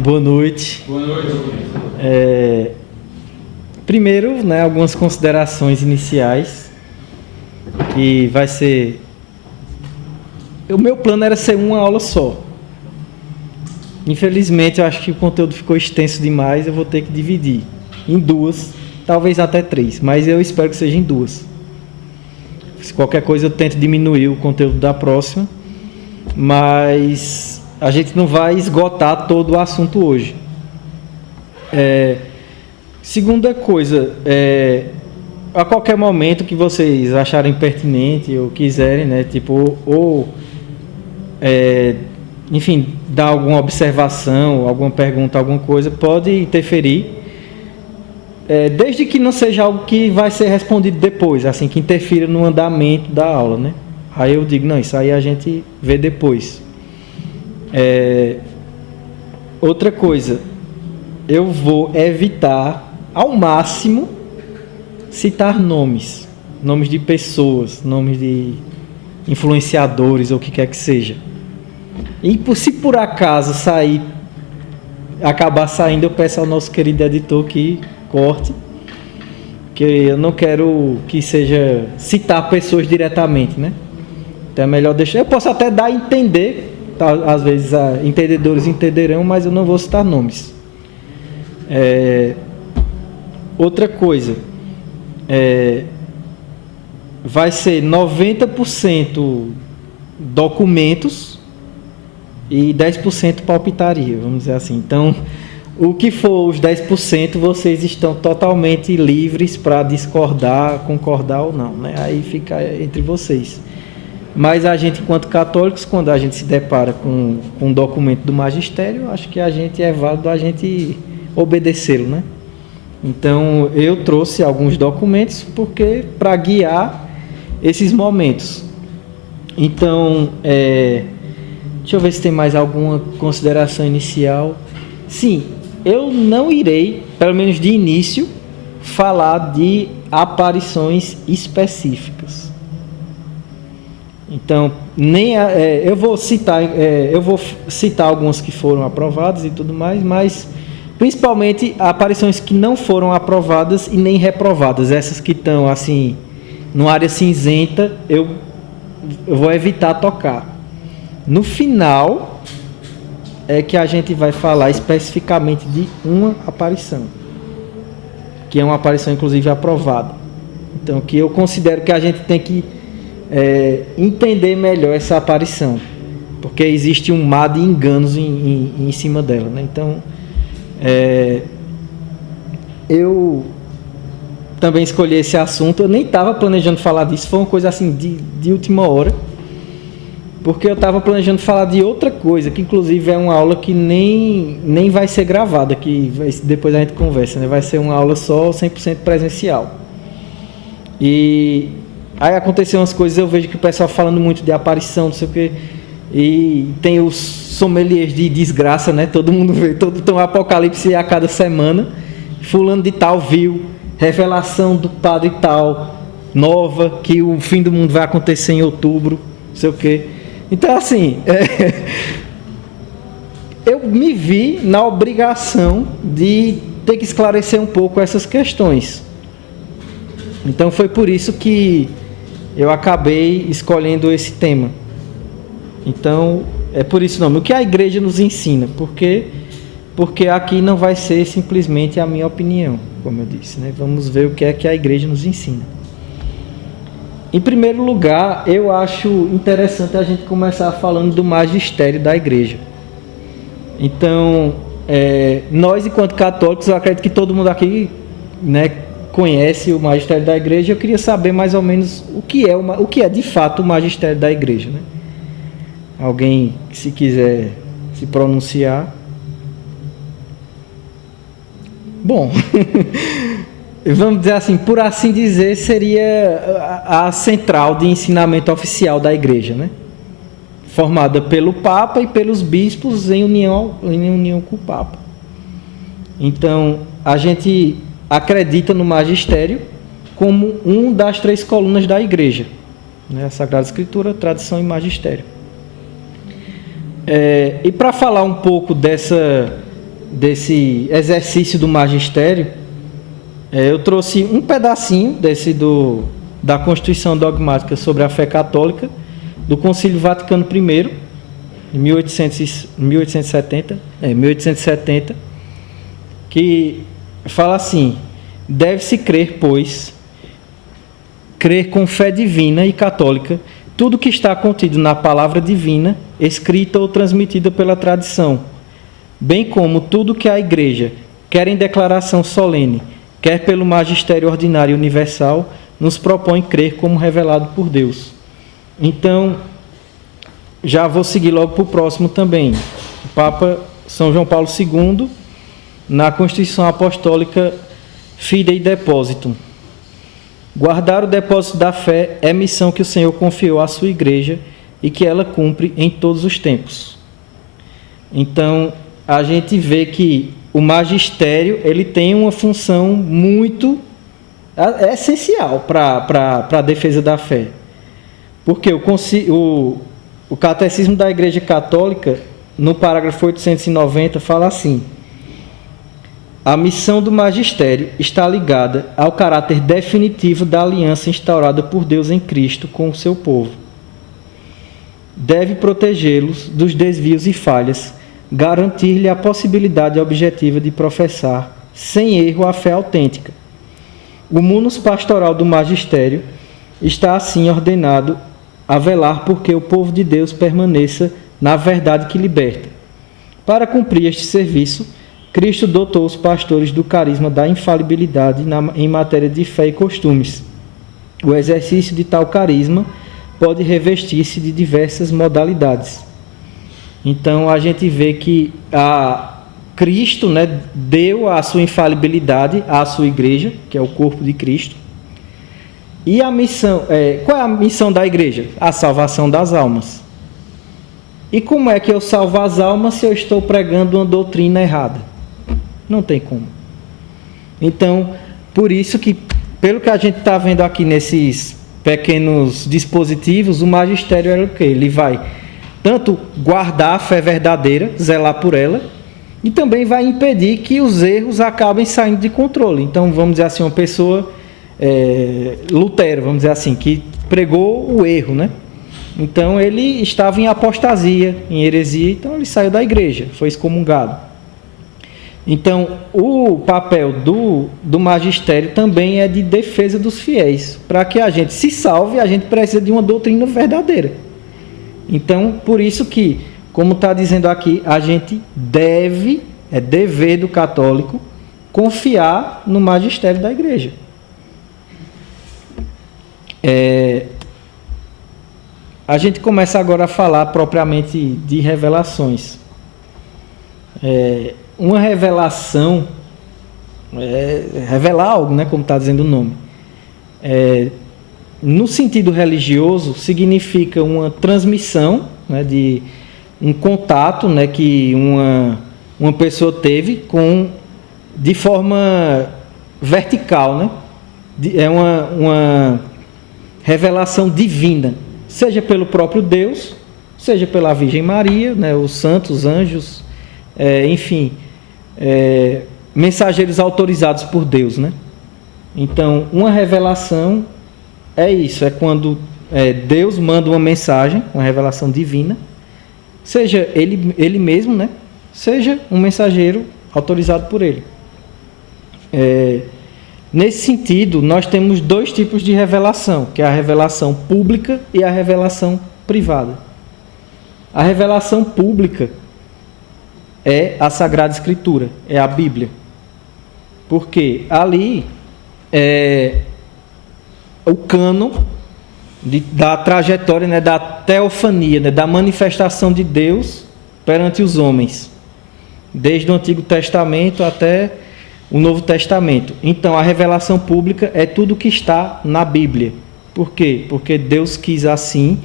Boa noite. Boa noite. Primeiro, né, algumas considerações iniciais, que vai ser... O meu plano era ser uma aula só. Infelizmente, eu acho que o conteúdo ficou extenso demais, eu vou ter que dividir em duas, talvez até três, mas eu espero que seja em duas. Se qualquer coisa, eu tento diminuir o conteúdo da próxima, mas a gente não vai esgotar todo o assunto hoje. Segunda coisa, a qualquer momento que vocês acharem pertinente ou quiserem, né, tipo, enfim, dar alguma observação, alguma pergunta, alguma coisa, pode interferir, desde que não seja algo que vai ser respondido depois, assim, que interfira no andamento da aula, né? Aí eu digo, não, isso aí a gente vê depois. Outra coisa, eu vou evitar ao máximo citar nomes de pessoas, nomes de influenciadores ou o que quer que seja. E se por acaso acabar saindo, eu peço ao nosso querido editor que corte, que eu não quero que seja citar pessoas diretamente, né? Então é melhor deixar. Eu posso até dar a entender, tá? Às vezes entendedores entenderão, mas eu não vou citar nomes. Outra coisa, vai ser 90% documentos e 10% palpitaria, vamos dizer assim. Então, o que for os 10%, vocês estão totalmente livres para discordar, concordar ou não, né? Aí fica entre vocês. Mas a gente, enquanto católicos, quando a gente se depara com um documento do magistério, acho que é válido a gente obedecê-lo, né? Então, eu trouxe alguns documentos para guiar esses momentos. Então, deixa eu ver se tem mais alguma consideração inicial. Sim, eu não irei, pelo menos de início, falar de aparições específicas. Então, eu vou citar algumas que foram aprovadas e tudo mais, mas principalmente aparições que não foram aprovadas e nem reprovadas. Essas que estão assim, numa área cinzenta, eu vou evitar tocar. No final é que a gente vai falar especificamente de uma aparição, que é uma aparição inclusive aprovada. Então, que eu considero que a gente tem que entender melhor essa aparição, porque existe um mar de enganos em cima dela, né? Então, eu também escolhi esse assunto. Eu nem estava planejando falar disso, foi uma coisa assim de última hora, porque eu estava planejando falar de outra coisa, que inclusive é uma aula que nem vai ser gravada, que depois a gente conversa, né? Vai ser uma aula só 100% presencial. E aí aconteceram umas coisas, eu vejo que o pessoal falando muito de aparição, não sei o quê, e tem os sommeliers de desgraça, né? Todo mundo vê, tem um apocalipse a cada semana. Fulano de tal viu, revelação do padre tal, nova, que o fim do mundo vai acontecer em outubro, não sei o quê. Então, assim, eu me vi na obrigação de ter que esclarecer um pouco essas questões. Então, foi por isso que eu acabei escolhendo esse tema. Então, é por isso não. O que a igreja nos ensina? Porque aqui não vai ser simplesmente a minha opinião, como eu disse, né? Vamos ver o que é que a igreja nos ensina. Em primeiro lugar, eu acho interessante a gente começar falando do magistério da igreja. Então, nós, enquanto católicos, eu acredito que todo mundo aqui, né, conhece o magistério da igreja. Eu queria saber mais ou menos o que é de fato o magistério da igreja, né? Alguém, se quiser se pronunciar. Bom, vamos dizer assim, por assim dizer, seria a central de ensinamento oficial da igreja, né? Formada pelo Papa e pelos bispos em união com o Papa. Então, a gente acredita no magistério como uma das 3 colunas da igreja, né? A Sagrada Escritura, tradição e magistério. E para falar um pouco dessa desse exercício do magistério, eu trouxe um pedacinho da Constituição Dogmática sobre a Fé Católica, do Concílio Vaticano I, de 1870, que fala assim: deve-se crer, pois, crer com fé divina e católica tudo que está contido na palavra divina, escrita ou transmitida pela tradição, bem como tudo que a Igreja, quer em declaração solene, quer pelo magistério ordinário universal, nos propõe crer como revelado por Deus. Então, já vou seguir logo para o próximo também. O Papa São João Paulo II, na Constituição Apostólica Fidei Depositum. Guardar o depósito da fé é missão que o Senhor confiou à sua igreja e que ela cumpre em todos os tempos. Então, a gente vê que o magistério ele tem uma função muito essencial para a defesa da fé. Porque o Catecismo da Igreja Católica, no parágrafo 890, fala assim: a missão do magistério está ligada ao caráter definitivo da aliança instaurada por Deus em Cristo com o seu povo. Deve protegê-los dos desvios e falhas, garantir-lhe a possibilidade objetiva de professar, sem erro, a fé autêntica. O munus pastoral do magistério está assim ordenado a velar porque o povo de Deus permaneça na verdade que liberta. Para cumprir este serviço, Cristo dotou os pastores do carisma da infalibilidade em matéria de fé e costumes. O exercício de tal carisma pode revestir-se de diversas modalidades. Então, a gente vê que Cristo, né, deu a sua infalibilidade à sua igreja, que é o corpo de Cristo. E a missão, qual é a missão da igreja? A salvação das almas. E como é que eu salvo as almas se eu estou pregando uma doutrina errada? Não tem como. Então, por isso que, pelo que a gente está vendo aqui nesses pequenos dispositivos, o magistério é o quê? Ele vai tanto guardar a fé verdadeira, zelar por ela, e também vai impedir que os erros acabem saindo de controle. Então, vamos dizer assim, uma pessoa, Lutero, vamos dizer assim, que pregou o erro, né? Então, ele estava em apostasia, em heresia, então ele saiu da igreja, foi excomungado. Então, o papel do magistério também é de defesa dos fiéis. Para que a gente se salve, a gente precisa de uma doutrina verdadeira. Então, por isso que, como está dizendo aqui, a gente deve, é dever do católico, confiar no magistério da igreja. A gente começa agora a falar propriamente de revelações. Uma revelação, revelar algo, né, como está dizendo o nome. No sentido religioso, significa uma transmissão, né, de um contato, né, que uma pessoa teve de forma vertical, né? É uma revelação divina, seja pelo próprio Deus, seja pela Virgem Maria, né, os santos, anjos, enfim, mensageiros autorizados por Deus, né? Então, uma revelação é isso, é quando Deus manda uma mensagem, uma revelação divina, seja ele mesmo, né? Seja um mensageiro autorizado por ele. Nesse sentido, nós temos dois tipos de revelação, que é a revelação pública e a revelação privada. A revelação pública é a Sagrada Escritura, é a Bíblia. Porque ali o cânon da trajetória, né, da teofania, né, da manifestação de Deus perante os homens, desde o Antigo Testamento até o Novo Testamento. Então, a revelação pública é tudo que está na Bíblia. Por quê? Porque Deus quis assim,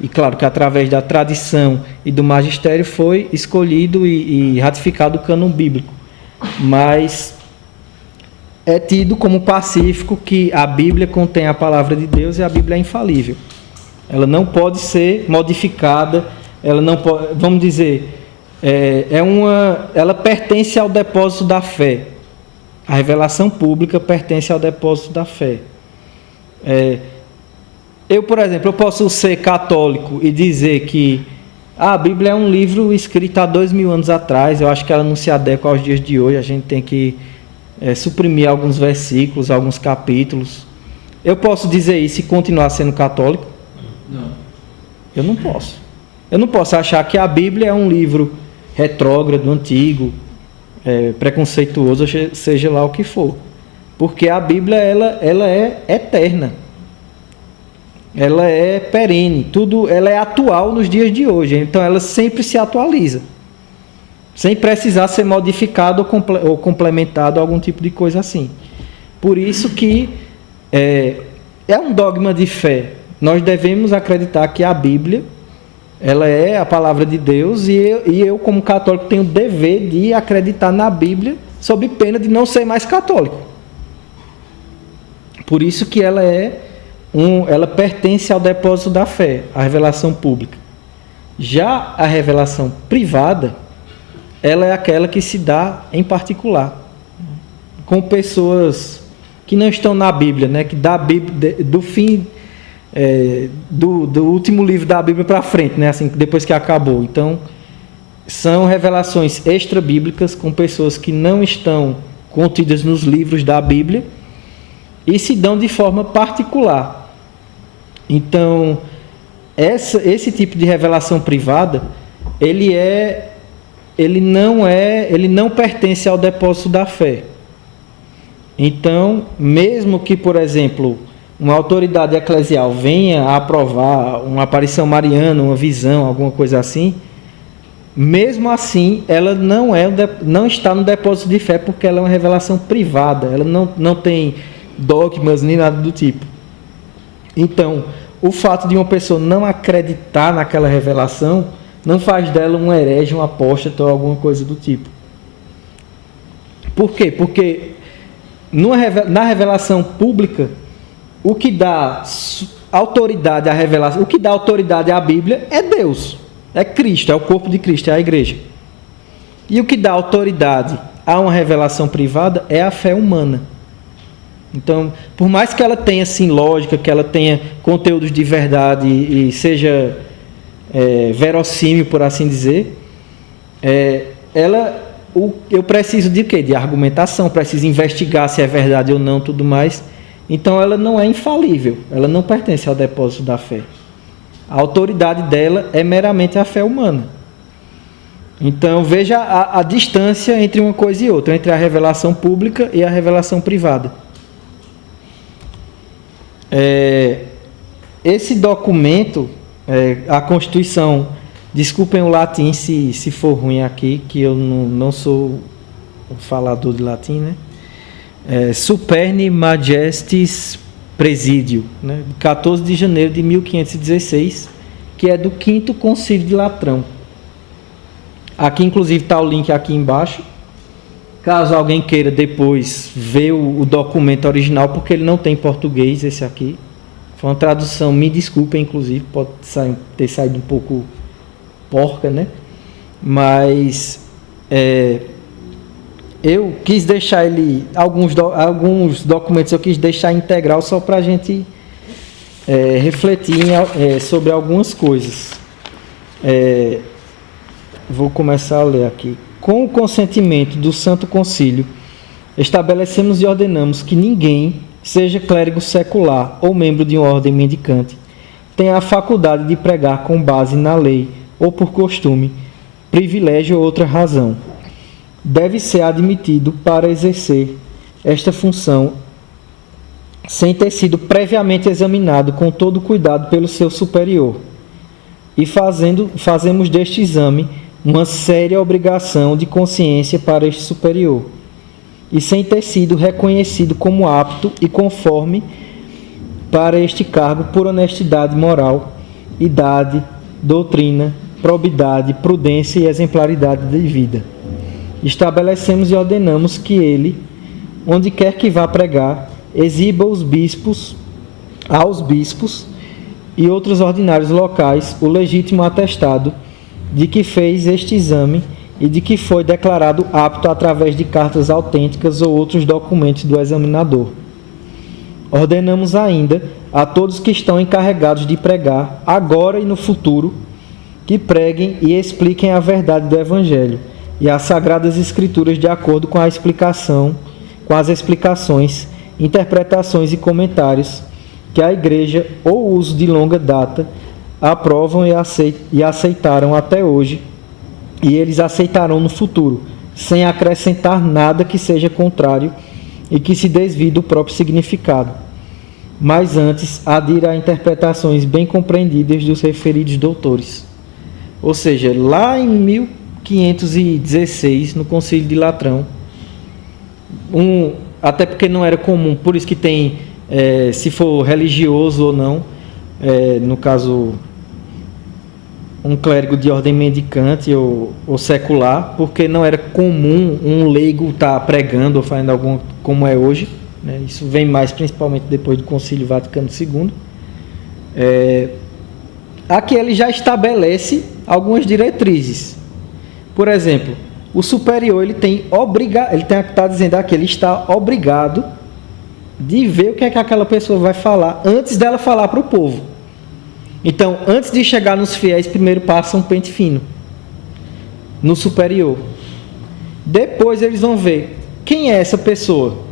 e claro que através da tradição e do magistério foi escolhido e ratificado o cânon bíblico. Mas é tido como pacífico que a Bíblia contém a palavra de Deus e a Bíblia é infalível. Ela não pode ser modificada, ela não pode, vamos dizer, ela pertence ao depósito da fé. A revelação pública pertence ao depósito da fé. Eu, por exemplo, eu posso ser católico e dizer que a Bíblia é um livro escrito há 2000 anos atrás. Eu acho que ela não se adequa aos dias de hoje. A gente tem que suprimir alguns versículos, alguns capítulos. Eu posso dizer isso e continuar sendo católico? Não. Eu não posso. Eu não posso achar que a Bíblia é um livro retrógrado, antigo, preconceituoso, seja lá o que for. Porque a Bíblia ela é eterna. Ela é perene, ela é atual nos dias de hoje, então ela sempre se atualiza, sem precisar ser modificado ou complementado a algum tipo de coisa assim. Por isso que é um dogma de fé. Nós devemos acreditar que a Bíblia, ela é a palavra de Deus, e eu como católico tenho o dever de acreditar na Bíblia sob pena de não ser mais católico. Por isso que ela pertence ao depósito da fé, a revelação pública. Já a revelação privada, ela é aquela que se dá em particular, com pessoas que não estão na Bíblia, né? Que da Bíblia, do fim, do último livro da Bíblia para frente, né? Assim, depois que acabou. Então, são revelações extra-bíblicas com pessoas que não estão contidas nos livros da Bíblia e se dão de forma particular. Então, esse tipo de revelação privada, ele não pertence ao depósito da fé. Então, mesmo que, por exemplo, uma autoridade eclesial venha a aprovar uma aparição mariana, uma visão, alguma coisa assim, mesmo assim, ela não está no depósito de fé, porque ela é uma revelação privada, ela não tem dogmas nem nada do tipo. Então, o fato de uma pessoa não acreditar naquela revelação não faz dela um herege, um apóstata ou alguma coisa do tipo. Por quê? Porque na revelação pública, o que dá autoridade à revelação, o que dá autoridade à Bíblia é Deus, é Cristo, é o corpo de Cristo, é a igreja. E o que dá autoridade a uma revelação privada é a fé humana. Então, por mais que ela tenha sim lógica, que ela tenha conteúdos de verdade e seja verossímil, por assim dizer, eu preciso de quê? De argumentação, preciso investigar se é verdade ou não, tudo mais. Então, ela não é infalível, ela não pertence ao depósito da fé. A autoridade dela é meramente a fé humana. Então, veja a distância entre uma coisa e outra, entre a revelação pública e a revelação privada. Esse documento, a Constituição, desculpem o latim se for ruim aqui, que eu não sou o falador de latim, né? Superni Majestis Presidio, né? 14 de janeiro de 1516, que é do 5º Concílio de Latrão. Aqui, inclusive, está o link aqui embaixo. Caso alguém queira depois ver o documento original, porque ele não tem português, esse aqui. Foi uma tradução, me desculpem, inclusive, pode ter saído um pouco porca, né? Mas eu quis deixar ele, alguns documentos eu quis deixar integral só para a gente refletir sobre algumas coisas. Vou começar a ler aqui. Com o consentimento do Santo Concílio, estabelecemos e ordenamos que ninguém, seja clérigo secular ou membro de uma ordem mendicante, tenha a faculdade de pregar com base na lei ou por costume, privilégio ou outra razão. Deve ser admitido para exercer esta função sem ter sido previamente examinado com todo cuidado pelo seu superior. E fazemos deste exame uma séria obrigação de consciência para este superior, e sem ter sido reconhecido como apto e conforme para este cargo por honestidade moral, idade, doutrina, probidade, prudência e exemplaridade de vida. Estabelecemos e ordenamos que ele, onde quer que vá pregar, exiba aos bispos e outros ordinários locais o legítimo atestado de que fez este exame e de que foi declarado apto através de cartas autênticas ou outros documentos do examinador. Ordenamos ainda a todos que estão encarregados de pregar, agora e no futuro, que preguem e expliquem a verdade do Evangelho e as Sagradas Escrituras de acordo com as explicações, interpretações e comentários que a Igreja ou uso de longa data aprovam e aceitaram até hoje, e eles aceitarão no futuro, sem acrescentar nada que seja contrário e que se desvie do próprio significado, mas antes adir a interpretações bem compreendidas dos referidos doutores. Ou seja, lá em 1516, no Concílio de Latrão, até porque não era comum, por isso que tem, se for religioso ou não, no caso, um clérigo de ordem mendicante ou secular, porque não era comum um leigo estar pregando ou fazendo algum como é hoje, né? Isso vem mais principalmente depois do Concílio Vaticano II. Aqui ele já estabelece algumas diretrizes. Por exemplo, o superior ele tem que estar dizendo aqui, ele está obrigado de ver o que é que aquela pessoa vai falar antes dela falar para o povo. Então, antes de chegar nos fiéis, primeiro passa um pente fino no superior. Depois eles vão ver quem é essa pessoa.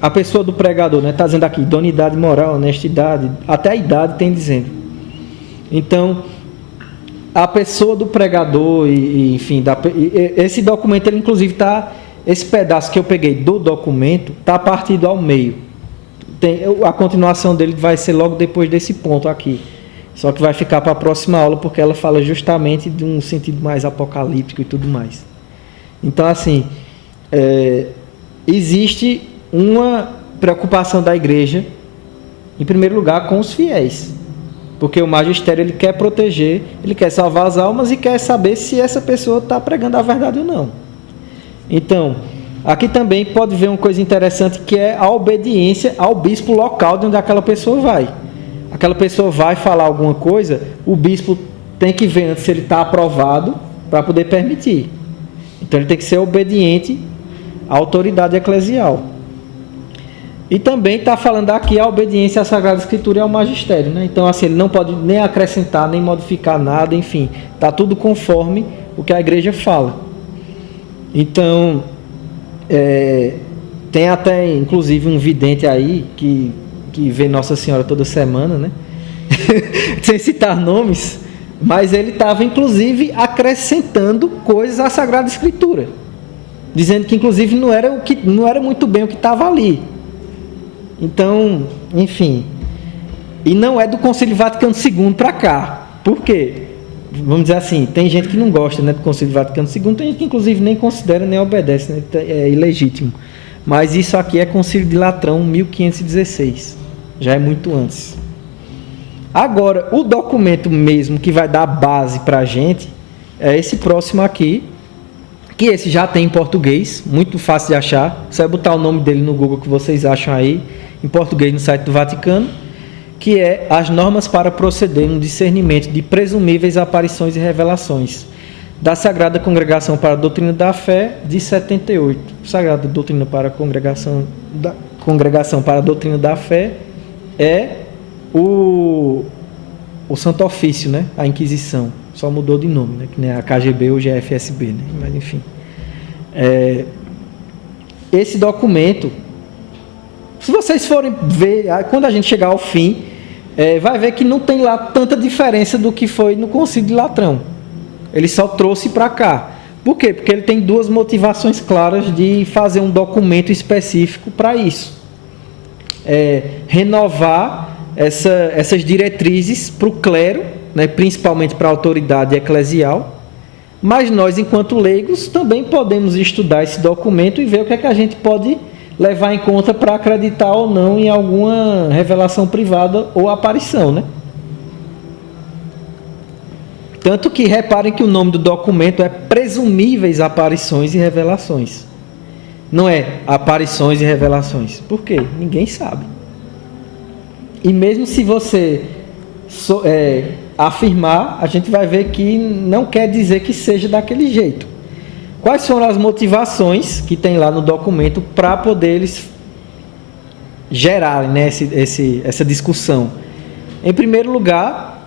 A pessoa do pregador, né? Está dizendo aqui, idoneidade moral, honestidade, até a idade tem dizendo. Então, a pessoa do pregador, enfim, esse documento, ele inclusive está, esse pedaço que eu peguei do documento, está partido ao meio. A continuação dele vai ser logo depois desse ponto aqui. Só que vai ficar para a próxima aula, porque ela fala justamente de um sentido mais apocalíptico e tudo mais. Então, assim, existe uma preocupação da igreja, em primeiro lugar, com os fiéis. Porque o magistério ele quer proteger, ele quer salvar as almas e quer saber se essa pessoa está pregando a verdade ou não. Então, aqui também pode ver uma coisa interessante, que é a obediência ao bispo local de onde aquela pessoa vai. Aquela pessoa vai falar alguma coisa, o bispo tem que ver antes se ele está aprovado para poder permitir. Então ele tem que ser obediente à autoridade eclesial. E também está falando aqui a obediência à Sagrada Escritura e ao magistério, né? Então assim, ele não pode nem acrescentar, nem modificar nada, enfim, está tudo conforme o que a igreja fala. Então, tem até inclusive um vidente aí que vê Nossa Senhora toda semana, né? Sem citar nomes, mas ele estava inclusive acrescentando coisas à Sagrada Escritura, dizendo que inclusive não era muito bem o que estava ali. Então, enfim, e não é do Concílio Vaticano II para cá. Por quê? Vamos dizer assim, tem gente que não gosta, né, do Concílio Vaticano II, tem gente que inclusive nem considera, nem obedece, né? É ilegítimo. Mas isso aqui é Concílio de Latrão, 1516. Já é muito antes. Agora, o documento mesmo que vai dar base para a gente é esse próximo aqui, que esse já tem em português, muito fácil de achar. Você vai botar o nome dele no Google que vocês acham aí, em português no site do Vaticano, que é as normas para proceder no discernimento de presumíveis aparições e revelações da Sagrada Congregação para a Doutrina da Fé, de 78. Sagrada Doutrina para a Congregação para a Doutrina da Fé é o Santo Ofício, né? A Inquisição. Só mudou de nome, né? Que nem a KGB, hoje é FSB, né? Mas enfim. Esse documento, se vocês forem ver, quando a gente chegar ao fim, vai ver que não tem lá tanta diferença do que foi no Concílio de Latrão. Ele só trouxe para cá. Por quê? Porque ele tem duas motivações claras de fazer um documento específico para isso. Renovar essas diretrizes para o clero, né, principalmente para a autoridade eclesial, mas nós, enquanto leigos, também podemos estudar esse documento e ver o que é que a gente pode levar em conta para acreditar ou não em alguma revelação privada ou aparição, né? Tanto que reparem que o nome do documento é Presumíveis Aparições e Revelações. Não é Aparições e Revelações. Por quê? Ninguém sabe. E mesmo se você afirmar, a gente vai ver que não quer dizer que seja daquele jeito. Quais foram as motivações que tem lá no documento para poder eles gerarem, né, essa discussão? Em primeiro lugar,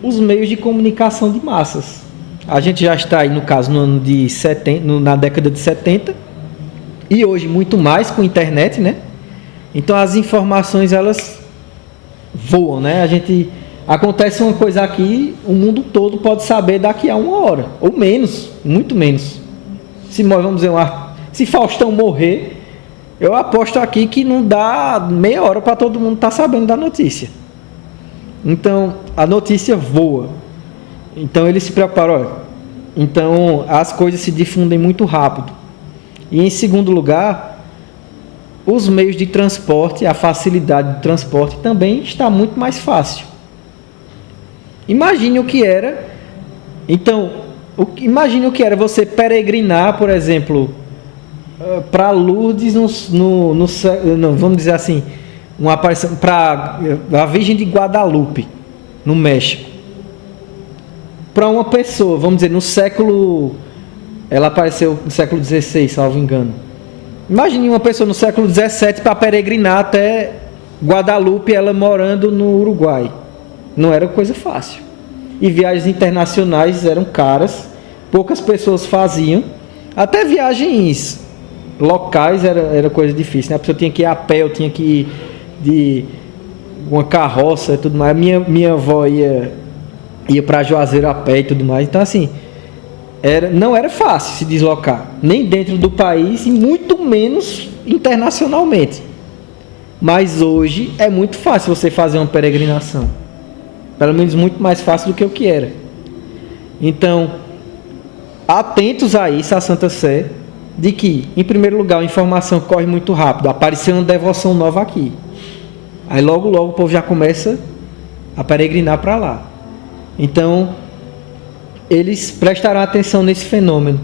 os meios de comunicação de massas. A gente já está aí, no caso, no ano de 70, na década de 70, e hoje muito mais com a internet, né? Então as informações, elas voam, né? Acontece uma coisa aqui, o mundo todo pode saber daqui a 1 hora, ou menos, muito menos. Se Faustão morrer, eu aposto aqui que não dá meia hora para todo mundo estar sabendo da notícia. Então, a notícia voa. Então, eles se preparam. Então, as coisas se difundem muito rápido. E, em segundo lugar, os meios de transporte, a facilidade de transporte também está muito mais fácil. Imagine o que era. Então, imagine o que era você peregrinar, por exemplo, para Lourdes, vamos dizer assim, uma aparição para a Virgem de Guadalupe, no México. Para uma pessoa, vamos dizer, ela apareceu no século XVI, salvo engano. Imagine uma pessoa no século XVII para peregrinar até Guadalupe, ela morando no Uruguai. Não era coisa fácil. E viagens internacionais eram caras, poucas pessoas faziam. Até viagens locais era coisa difícil, né? A pessoa tinha que ir a pé, eu tinha que ir de uma carroça e tudo mais. Minha avó ia para Juazeiro a pé e tudo mais. Então, assim, não era fácil se deslocar, nem dentro do país e muito menos internacionalmente. Mas hoje é muito fácil você fazer uma peregrinação. Pelo menos muito mais fácil do que o que era. Então, atentos a isso, a Santa Sé, de que, em primeiro lugar, a informação corre muito rápido. Apareceu uma devoção nova aqui. Aí logo o povo já começa a peregrinar para lá. Então, eles prestarão atenção nesse fenômeno.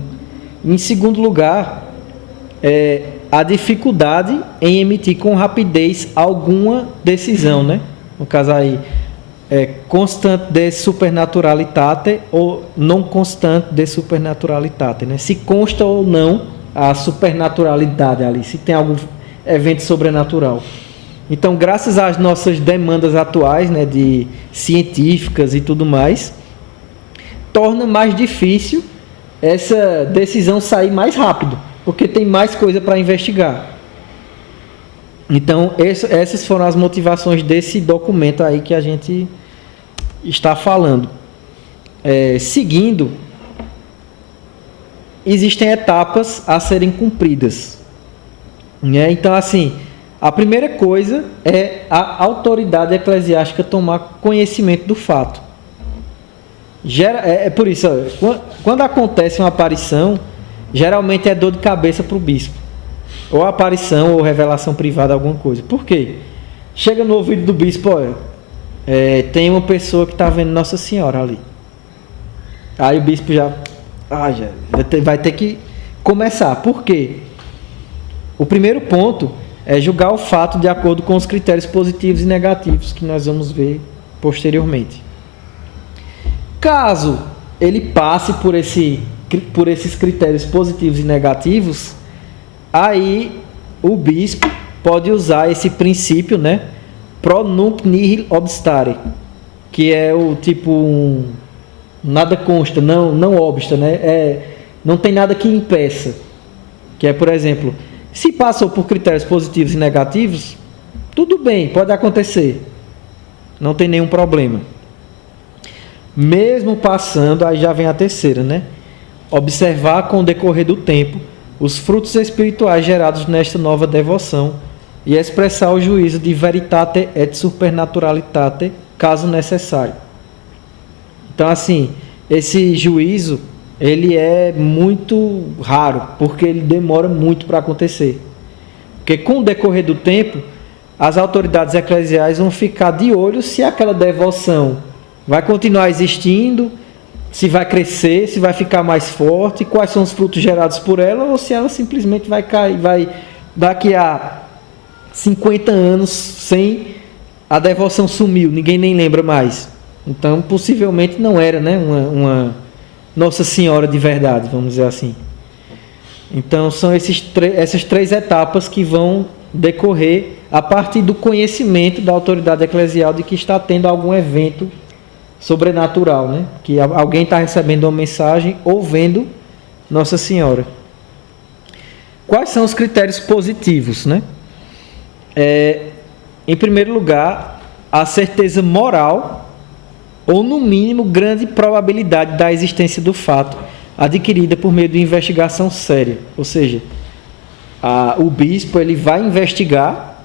Em segundo lugar, a dificuldade em emitir com rapidez alguma decisão, né? No caso aí, constante de supernaturalitate ou não constante de supernaturalitate, né? Se consta ou não a supernaturalidade ali, se tem algum evento sobrenatural. Então, graças às nossas demandas atuais, né, de científicas e tudo mais, torna mais difícil essa decisão sair mais rápido, porque tem mais coisa para investigar. Então, essas foram as motivações desse documento aí que a gente está falando. Seguindo, existem etapas a serem cumpridas, né? Então, assim, a primeira coisa é a autoridade eclesiástica tomar conhecimento do fato. Por isso, quando acontece uma aparição, geralmente é dor de cabeça para o bispo. Ou aparição, ou revelação privada, alguma coisa. Por quê? Chega no ouvido do bispo, olha, tem uma pessoa que está vendo Nossa Senhora ali. Aí o bispo já vai ter que começar. Por quê? O primeiro ponto é julgar o fato de acordo com os critérios positivos e negativos, que nós vamos ver posteriormente. Caso ele passe por esses critérios positivos e negativos, aí o bispo pode usar esse princípio, né? Pro nunc nihil obstare, que é o tipo nada consta, não obsta, né? Não tem nada que impeça. Que é, por exemplo, se passou por critérios positivos e negativos, tudo bem, pode acontecer. Não tem nenhum problema. Mesmo passando, aí já vem a terceira, né? Observar com o decorrer do tempo os frutos espirituais gerados nesta nova devoção e expressar o juízo de veritate et supernaturalitate, caso necessário. Então, assim, esse juízo, ele é muito raro, porque ele demora muito para acontecer. Porque com o decorrer do tempo, as autoridades eclesiais vão ficar de olho se aquela devoção vai continuar existindo, se vai crescer, se vai ficar mais forte, quais são os frutos gerados por ela, ou se ela simplesmente vai cair, vai daqui a 50 anos sem a devoção sumiu, ninguém nem lembra mais. Então, possivelmente não era, né, uma Nossa Senhora de verdade, vamos dizer assim. Então, são essas 3 etapas que vão decorrer a partir do conhecimento da autoridade eclesial de que está tendo algum evento sobrenatural, né? Que alguém está recebendo uma mensagem ou vendo Nossa Senhora. Quais são os critérios positivos, né? Em primeiro lugar, a certeza moral, ou no mínimo, grande probabilidade da existência do fato, adquirida por meio de investigação séria. Ou seja, o bispo ele vai investigar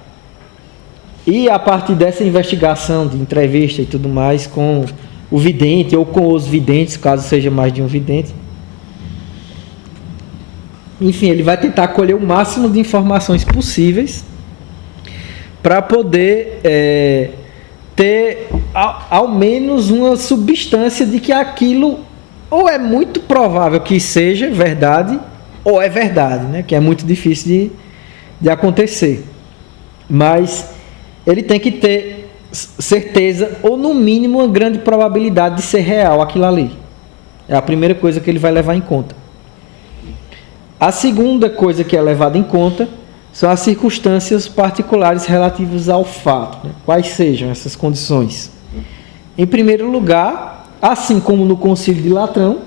e a partir dessa investigação, de entrevista e tudo mais, com o vidente ou com os videntes, caso seja mais de um vidente, enfim, ele vai tentar colher o máximo de informações possíveis para poder ter ao menos uma substância de que aquilo ou é muito provável que seja verdade ou é verdade, né? Que é muito difícil de acontecer. Mas ele tem que ter certeza ou no mínimo uma grande probabilidade de ser real aquilo ali. É a primeira coisa que ele vai levar em conta. A segunda coisa que é levada em conta são as circunstâncias particulares relativas ao fato, né? Quais sejam essas condições? Em primeiro lugar, assim como no Concílio de Latrão,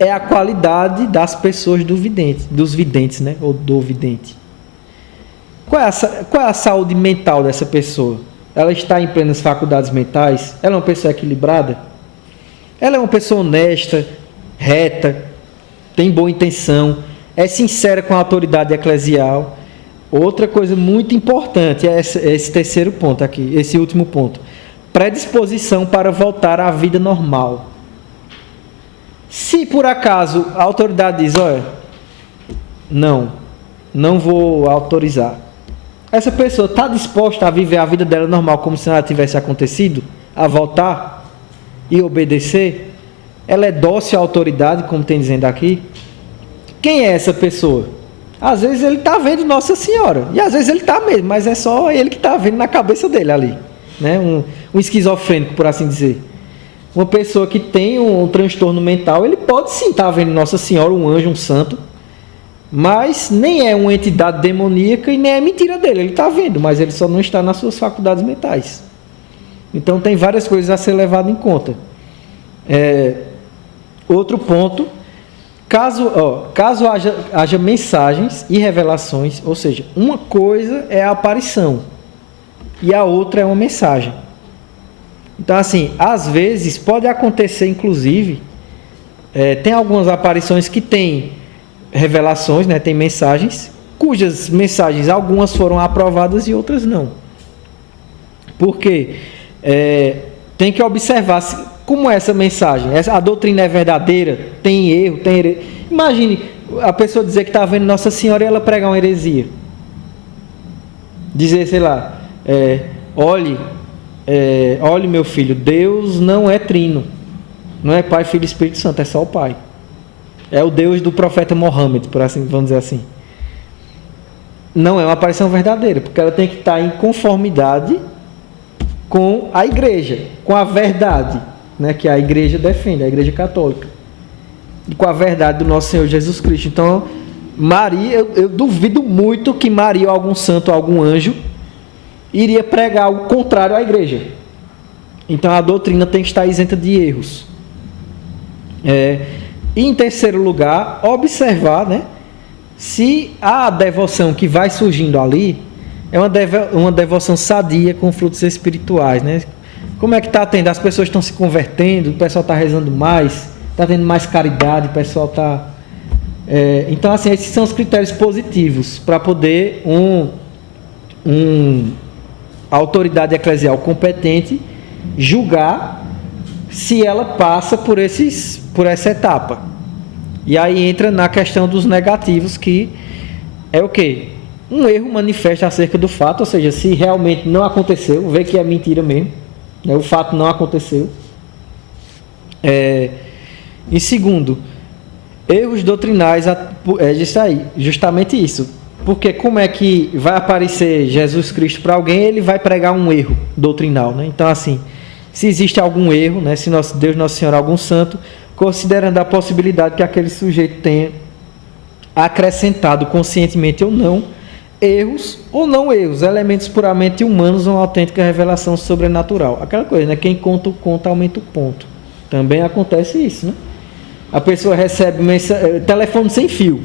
é a qualidade das pessoas dos videntes, né? Ou do vidente. Qual é a saúde mental dessa pessoa? Ela está em plenas faculdades mentais? Ela é uma pessoa equilibrada? Ela é uma pessoa honesta, reta, tem boa intenção, é sincera com a autoridade eclesial. Outra coisa muito importante é esse terceiro ponto aqui, esse último ponto. Predisposição para voltar à vida normal. Se por acaso a autoridade diz, olha, não vou autorizar. Essa pessoa está disposta a viver a vida dela normal como se nada tivesse acontecido? A voltar e obedecer? Ela é dócil à autoridade, como tem dizendo aqui? Quem é essa pessoa? Às vezes ele está vendo Nossa Senhora. E às vezes ele está mesmo, mas é só ele que está vendo na cabeça dele ali. Né? Um esquizofrênico, por assim dizer. Uma pessoa que tem um transtorno mental, ele pode sim estar vendo Nossa Senhora, um anjo, um santo, mas nem é uma entidade demoníaca e nem é mentira dele. Ele está vendo, mas ele só não está nas suas faculdades mentais. Então tem várias coisas a ser levado em conta. Outro ponto, caso haja mensagens e revelações, ou seja, uma coisa é a aparição e a outra é uma mensagem. Então, assim, às vezes pode acontecer, inclusive, tem algumas aparições que têm revelações, né, tem mensagens, cujas mensagens, algumas foram aprovadas e outras não. Por quê? Tem que observar como é essa mensagem. A doutrina é verdadeira? Tem erro? Tem heresia? Imagine a pessoa dizer que está vendo Nossa Senhora e ela pregar uma heresia. Dizer, sei lá, olhe, meu filho, Deus não é trino. Não é Pai, Filho e Espírito Santo, é só o Pai. É o Deus do profeta Mohammed, por assim, vamos dizer assim. Não é uma aparição verdadeira, porque ela tem que estar em conformidade com a igreja, com a verdade, né, que a igreja defende, a igreja católica. E com a verdade do nosso Senhor Jesus Cristo. Então, Maria, eu duvido muito que Maria ou algum santo ou algum anjo iria pregar o contrário à igreja. Então, a doutrina tem que estar isenta de erros. E em terceiro lugar, observar, né, se a devoção que vai surgindo ali é uma devoção sadia com frutos espirituais, né? Como é que está tendo? As pessoas estão se convertendo, o pessoal está rezando mais, está tendo mais caridade, o pessoal está... então, assim, esses são os critérios positivos para poder a autoridade eclesial competente julgar se ela passa por essa etapa. E aí entra na questão dos negativos, que é o quê? Um erro manifesto acerca do fato, ou seja, se realmente não aconteceu, vê que é mentira mesmo, né? O fato não aconteceu. Em segundo, erros doutrinais, justamente isso. Porque como é que vai aparecer Jesus Cristo para alguém, ele vai pregar um erro doutrinal, né? Então, assim, se existe algum erro, né, se nosso Deus, Nossa Senhora, algum santo, considerando a possibilidade que aquele sujeito tenha acrescentado conscientemente ou não erros ou não erros, elementos puramente humanos ou uma autêntica revelação sobrenatural. Aquela coisa, né? Quem conta o conto aumenta o ponto. Também acontece isso, né? A pessoa recebe telefone sem fio,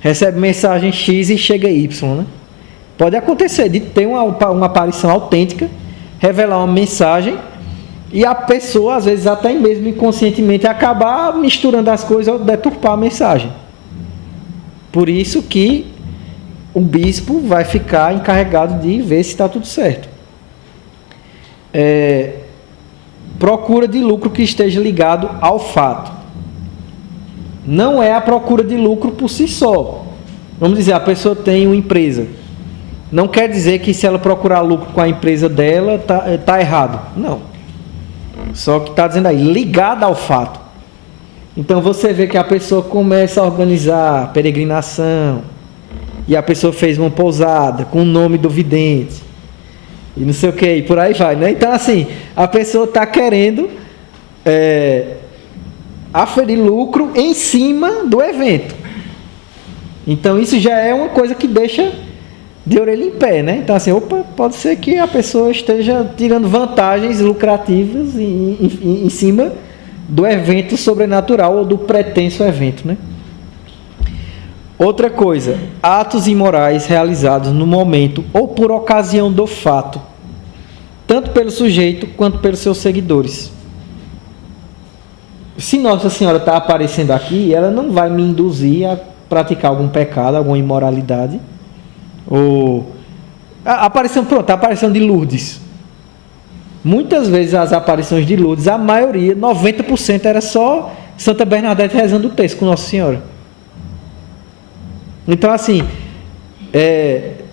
recebe mensagem X e chega Y, né? Pode acontecer de ter uma aparição autêntica, revelar uma mensagem e a pessoa, às vezes até mesmo inconscientemente, acabar misturando as coisas ou deturpar a mensagem. Por isso que o bispo vai ficar encarregado de ver se está tudo certo. Procura de lucro que esteja ligado ao fato. Não é a procura de lucro por si só. Vamos dizer, a pessoa tem uma empresa. Não quer dizer que se ela procurar lucro com a empresa dela, tá errado. Não. Só que está dizendo aí, ligada ao fato. Então você vê que a pessoa começa a organizar peregrinação, e a pessoa fez uma pousada com o nome do vidente, e não sei o que, e por aí vai, né? Então assim, a pessoa está querendo aferir lucro em cima do evento. Então isso já é uma coisa que deixa de orelha em pé, né? Então assim, pode ser que a pessoa esteja tirando vantagens lucrativas em cima do evento sobrenatural ou do pretenso evento, né? Outra coisa, atos imorais realizados no momento ou por ocasião do fato, tanto pelo sujeito quanto pelos seus seguidores. Se Nossa Senhora está aparecendo aqui, ela não vai me induzir a praticar algum pecado, alguma imoralidade. Ou a aparição de Lourdes. Muitas vezes as aparições de Lourdes, a maioria, 90% era só Santa Bernadette rezando o texto com Nossa Senhora. Então assim,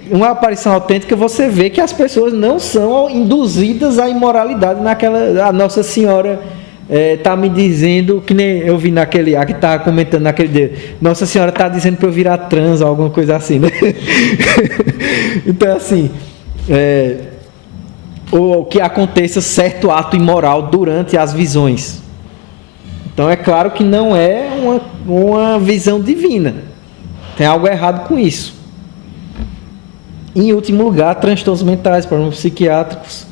uma aparição autêntica, você vê que as pessoas não são induzidas à imoralidade a Nossa Senhora está me dizendo, que nem eu vi naquele que estava comentando naquele dia, Nossa Senhora está dizendo para eu virar trans ou alguma coisa assim, né? Então assim, ou que aconteça certo ato imoral durante as visões. Então é claro que não é uma visão divina, tem algo errado com isso. Em último lugar, transtornos mentais, problemas psiquiátricos,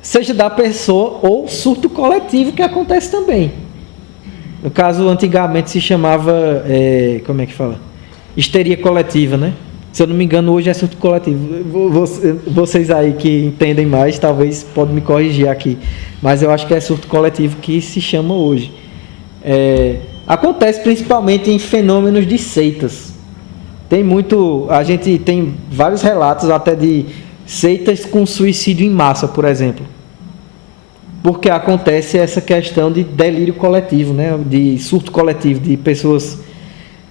seja da pessoa ou surto coletivo, que acontece também. No caso, antigamente se chamava, como é que fala? Histeria coletiva, né? Se eu não me engano, hoje é surto coletivo. Vocês aí que entendem mais, talvez podem me corrigir aqui. Mas eu acho que é surto coletivo que se chama hoje. Acontece principalmente em fenômenos de seitas. A gente tem vários relatos até de seitas com suicídio em massa, por exemplo. Porque acontece essa questão de delírio coletivo, né? De surto coletivo, de pessoas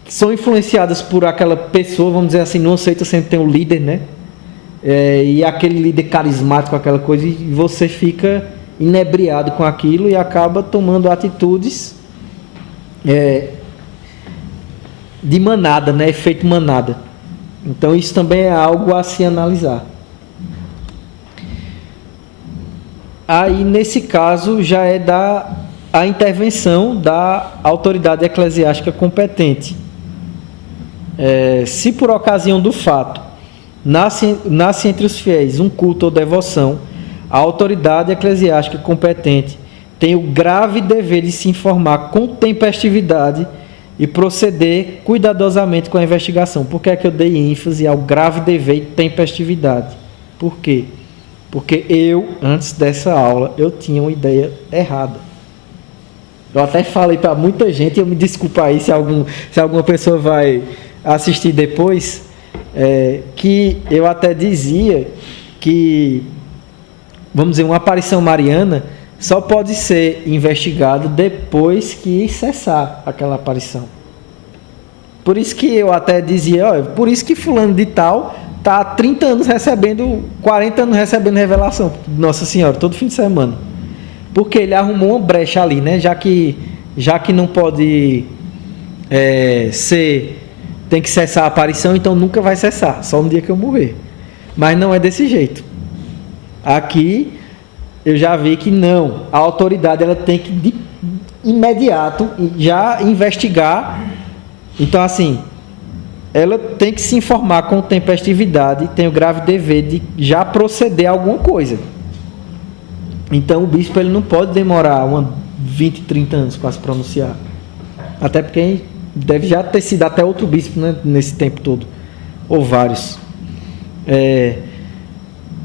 que são influenciadas por aquela pessoa, vamos dizer assim, numa seita sempre tem um líder, né? E aquele líder carismático, aquela coisa, e você fica inebriado com aquilo e acaba tomando atitudes de manada, né? Efeito manada. Então isso também é algo a se analisar. Aí nesse caso já é a intervenção da autoridade eclesiástica competente. Se por ocasião do fato nasce entre os fiéis um culto ou devoção, a autoridade eclesiástica competente tem o grave dever de se informar com tempestividade e proceder cuidadosamente com a investigação. Por que é que eu dei ênfase ao grave dever e tempestividade? Por quê? Porque antes dessa aula, eu tinha uma ideia errada. Eu até falei para muita gente, eu me desculpo aí se alguma pessoa vai assistir depois, que eu até dizia que, vamos dizer, uma aparição mariana só pode ser investigado depois que cessar aquela aparição. Por isso que eu até dizia, por isso que fulano de tal está há 30 anos recebendo, 40 anos recebendo revelação de Nossa Senhora, todo fim de semana. Porque ele arrumou uma brecha ali, né? Já que não pode tem que cessar a aparição, então nunca vai cessar, só no dia que eu morrer. Mas não é desse jeito. Aqui eu já vi que não. A autoridade ela tem que, de imediato, já investigar. Então, assim, ela tem que se informar com tempestividade, tem o grave dever de já proceder a alguma coisa. Então, o bispo ele não pode demorar 20, 30 anos para se pronunciar. Até porque deve já ter sido até outro bispo, né, nesse tempo todo. Ou vários.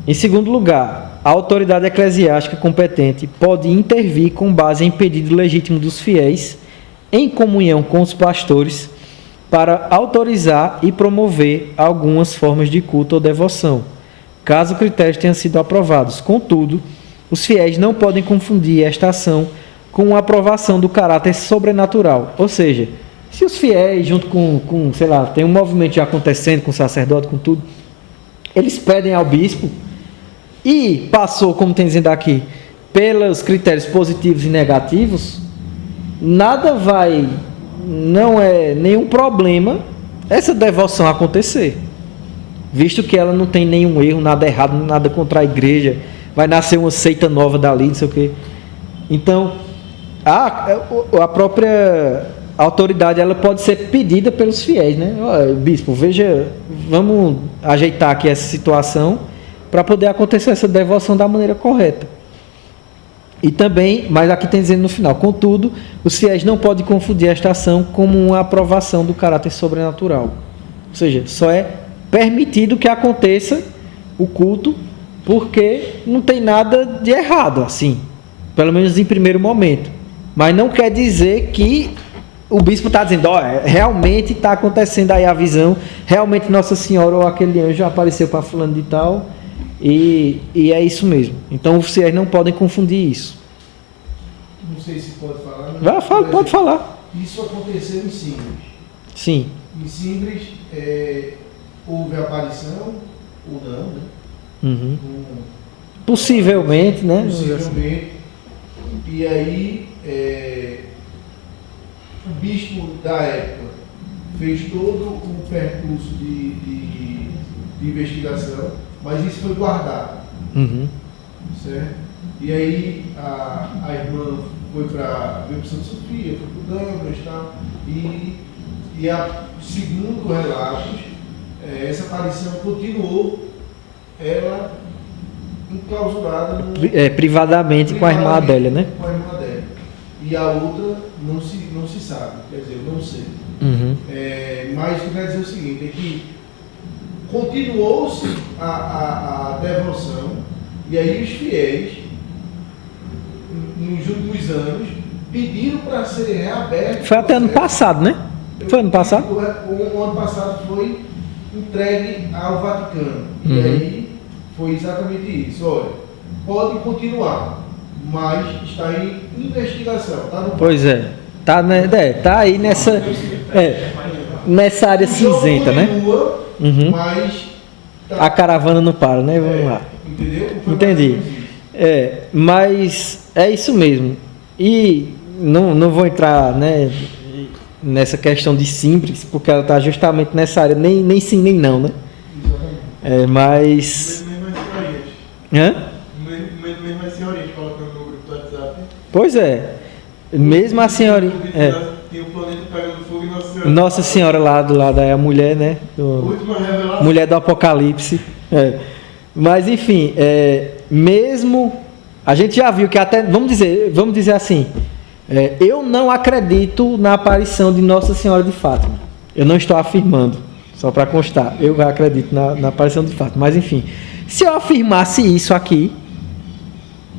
Em segundo lugar, a autoridade eclesiástica competente pode intervir com base em pedido legítimo dos fiéis, em comunhão com os pastores, para autorizar e promover algumas formas de culto ou devoção, caso critérios tenham sido aprovados. Contudo, os fiéis não podem confundir esta ação com a aprovação do caráter sobrenatural. Ou seja, se os fiéis, junto com sei lá, tem um movimento já acontecendo com o sacerdote, com tudo, eles pedem ao bispo e passou, como tem dizendo aqui, pelos critérios positivos e negativos, não é nenhum problema essa devoção acontecer, visto que ela não tem nenhum erro, nada errado, nada contra a igreja, vai nascer uma seita nova dali, não sei o quê. Então, a própria autoridade ela pode ser pedida pelos fiéis, né? Bispo, veja, vamos ajeitar aqui essa situação para poder acontecer essa devoção da maneira correta. E também, mas aqui tem dizendo no final, contudo, os fiéis não podem confundir esta ação como uma aprovação do caráter sobrenatural. Ou seja, só é permitido que aconteça o culto porque não tem nada de errado, assim, pelo menos em primeiro momento. Mas não quer dizer que o bispo está dizendo, realmente está acontecendo aí a visão, realmente Nossa Senhora ou aquele anjo apareceu para fulano de tal, e é isso mesmo. Então os fiéis não podem confundir isso. Não sei se pode falar. Pode falar. Isso aconteceu em Singres. Sim. Em Singres houve aparição ou não, né? Uhum. Possivelmente, né? Possivelmente. E aí o bispo da época fez todo o percurso de investigação, mas isso foi guardado. Uhum. Certo? E aí a irmã veio para Santa Sofia, foi para o Gama e tal. E segundo relatos, essa aparição continuou, ela enclausurada privadamente com a irmã Adélia, né? Com a irmã Adélia. E a outra não se sabe, quer dizer, eu não sei. Uhum. Mas o que quer dizer o seguinte, é que continuou-se a devoção, e aí os fiéis, nos últimos anos, pediram para serem reabertos. Foi até ano passado, né? Foi ano passado? O ano passado foi entregue ao Vaticano. Uhum. E aí foi exatamente isso. Olha, pode continuar, mas está em investigação. Tá no... Pois é. Tá aí nessa área cinzenta, né? Uhum. Mas a caravana não para, né? Vamos lá. Entendeu? Entendi. Mas é isso mesmo. E não vou entrar, né, nessa questão de simples, porque ela está justamente nessa área, nem sim nem não, né? Mas. Mesmo as senhorinhas colocando no grupo do WhatsApp. Pois é. Mesmo a senhorinha. Tem o planeta pegando fogo e Nossa Senhora. Nossa Senhora lá do lado, é a mulher, né? Última revelação. Mulher do Apocalipse. Mas enfim, mesmo. A gente já viu que até. Vamos dizer assim. Eu não acredito na aparição de Nossa Senhora de Fátima. Eu não estou afirmando, só para constar. Eu acredito na aparição de Fátima. Mas enfim, se eu afirmasse isso aqui,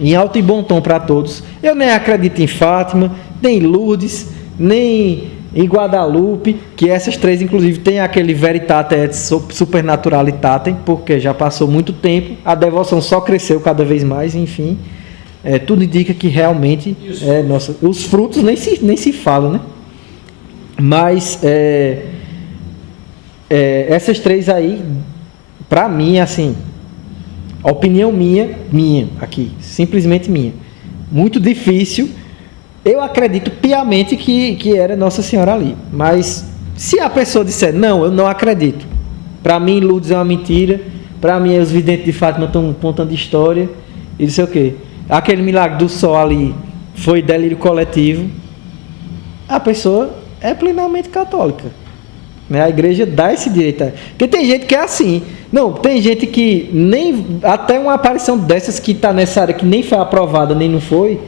em alto e bom tom para todos, eu nem acredito em Fátima, nem em Lourdes, nem em Guadalupe, que essas três, inclusive, tem aquele veritate et supernaturalitatem, porque já passou muito tempo, a devoção só cresceu cada vez mais, enfim. Tudo indica que realmente os frutos nem se fala, né? Mas essas três aí, para mim, assim, a opinião minha aqui, simplesmente minha, muito difícil. Eu acredito piamente que era Nossa Senhora ali, mas se a pessoa disser não, eu não acredito, para mim Lourdes é uma mentira, para mim os videntes de Fátima estão contando história e não sei o quê. aquele milagre do sol ali foi delírio coletivo, a pessoa é plenamente católica. Né? A igreja dá esse direito. Porque tem gente que é assim. Não, tem gente que nem... Até uma aparição dessas que está nessa área, que nem foi aprovada, nem não foi,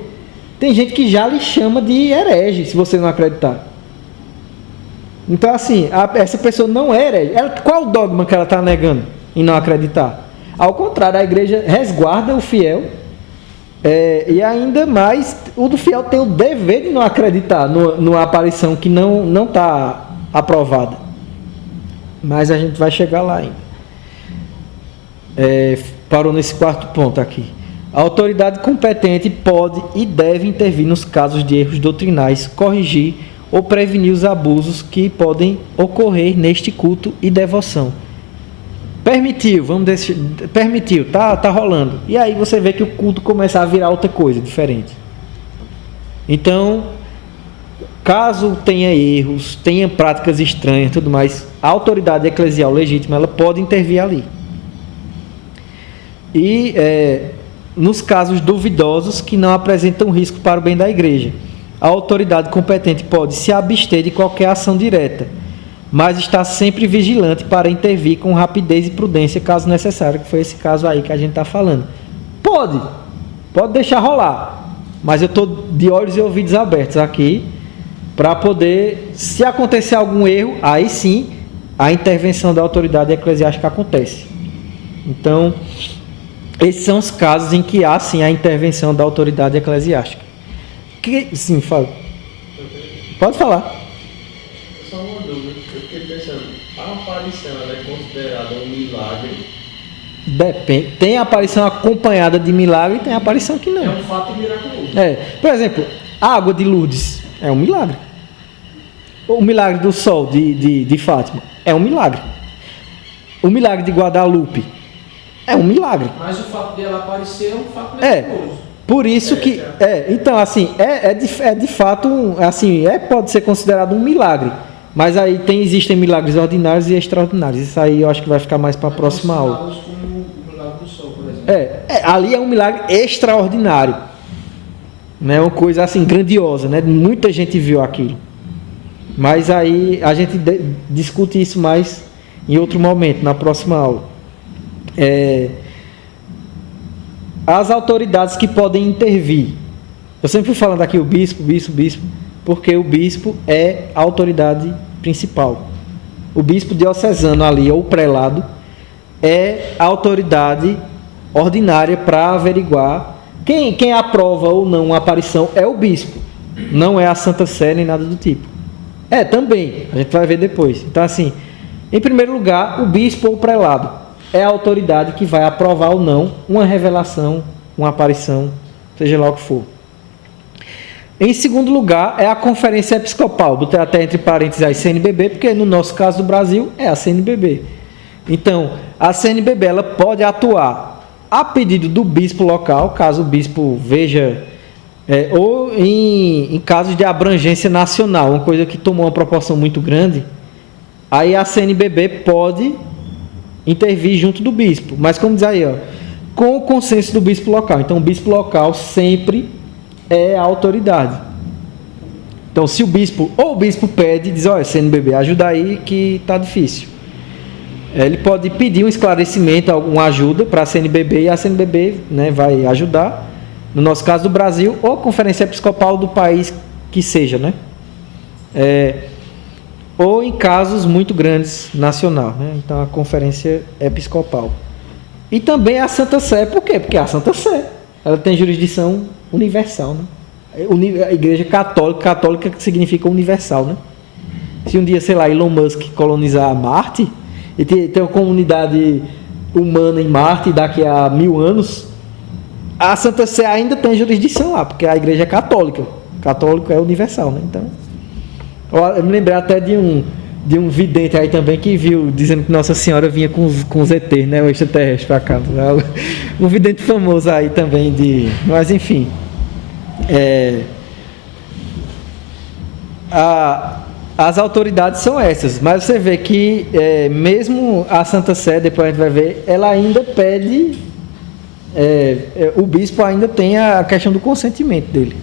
tem gente que já lhe chama de herege, se você não acreditar. Então, assim, essa pessoa não é herege. Qual o dogma que ela está negando em não acreditar? Ao contrário, a igreja resguarda o fiel, e ainda mais, o do fiel tem o dever de não acreditar numa aparição que não está aprovada. Mas a gente vai chegar lá ainda. Parou nesse quarto ponto aqui. A autoridade competente pode e deve intervir nos casos de erros doutrinais, corrigir ou prevenir os abusos que podem ocorrer neste culto e devoção. Permitiu, permitiu, tá rolando. E aí você vê que o culto começa a virar outra coisa, diferente. Então, caso tenha erros, tenha práticas estranhas e tudo mais, a autoridade eclesial legítima, ela pode intervir ali. E nos casos duvidosos que não apresentam risco para o bem da igreja, a autoridade competente pode se abster de qualquer ação direta, mas está sempre vigilante para intervir com rapidez e prudência, caso necessário, que foi esse caso aí que a gente está falando. Pode deixar rolar, mas eu estou de olhos e ouvidos abertos aqui, para poder, se acontecer algum erro, aí sim, a intervenção da autoridade eclesiástica acontece. Então, esses são os casos em que há sim a intervenção da autoridade eclesiástica. Sim, fala. Pode falar. Só uma dúvida, eu fiquei pensando, a aparição ela é considerada um milagre? Depende. Tem aparição acompanhada de milagre e tem aparição que não. É um fato miraculoso. Por exemplo, a água de Lourdes é um milagre. O milagre do sol de Fátima é um milagre. O milagre de Guadalupe é um milagre. Mas o fato dela aparecer é um fato miraculoso. Por isso que... então, assim, de fato, assim, pode ser considerado um milagre. Mas aí existem milagres ordinários e extraordinários. Isso aí eu acho que vai ficar mais para a próxima aula. Como o milagre do sol, por exemplo. Ali é um milagre extraordinário. Não é uma coisa assim grandiosa, né? Muita gente viu aquilo. Mas aí a gente discute isso mais em outro momento, na próxima aula. As autoridades que podem intervir. Eu sempre fui falando aqui o bispo, porque o bispo é a autoridade principal. O bispo diocesano ali, ou o prelado, é a autoridade ordinária para averiguar. Quem aprova ou não uma aparição é o bispo, não é a Santa Sé nem nada do tipo. Também, a gente vai ver depois. Então, assim, em primeiro lugar, o bispo ou o prelado é a autoridade que vai aprovar ou não uma revelação, uma aparição, seja lá o que for. Em segundo lugar, é a Conferência Episcopal. Botei até entre parênteses a CNBB, porque no nosso caso do Brasil é a CNBB. Então, a CNBB ela pode atuar a pedido do bispo local, caso o bispo veja, ou em casos de abrangência nacional, uma coisa que tomou uma proporção muito grande, aí a CNBB pode intervir junto do bispo, mas como diz aí, com o consenso do bispo local. Então o bispo local sempre é a autoridade. Então se o bispo pede, diz, olha, CNBB, ajuda aí que está difícil. Ele pode pedir um esclarecimento, alguma ajuda para a CNBB, e a CNBB, né, vai ajudar, no nosso caso do Brasil, ou a Conferência Episcopal do país que seja, né? Ou em casos muito grandes, nacional, né? Então a Conferência Episcopal. E também a Santa Sé. Por quê? Porque a Santa Sé, ela tem jurisdição universal, né? A Igreja católica que significa universal, né? Se um dia, sei lá, Elon Musk colonizar Marte e ter uma comunidade humana em Marte daqui a 1000 anos, a Santa Sé ainda tem jurisdição lá, porque a Igreja é católica. Católico é universal, né? Então, eu me lembrei até de um vidente aí também que viu, dizendo que Nossa Senhora vinha com os ETs, né? O extraterrestre para cá. Um vidente famoso aí também mas enfim. As autoridades são essas, mas você vê que mesmo a Santa Sé, depois a gente vai ver, ela ainda pede o bispo ainda tem a questão do consentimento dele.